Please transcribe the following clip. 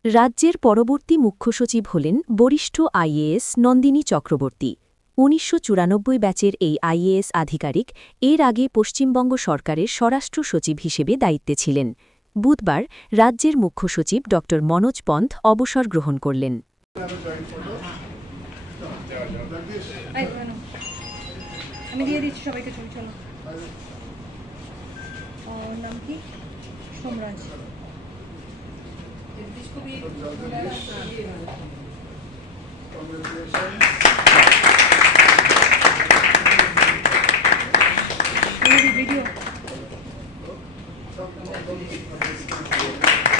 রাজ্যের পরবর্তী মুখ্য সচিব হলেন বরিষ্ঠ আইএএস নন্দিনী চক্রবর্তী। ১৯৯৪ ব্যাচের এই আইএএস আধিকারিক এর আগে পশ্চিমবঙ্গ সরকারের স্বরাষ্ট্র সচিব হিসেবে দায়িত্বে ছিলেন। বুধবার রাজ্যের মুখ্য সচিব ড মনোজ পন্থ অবসর গ্রহণ করলেন। আমি দিয়ে দিচ্ছি সবাইকে ছবি। চলো, নাম কি? সোমরাজ। ভিডিও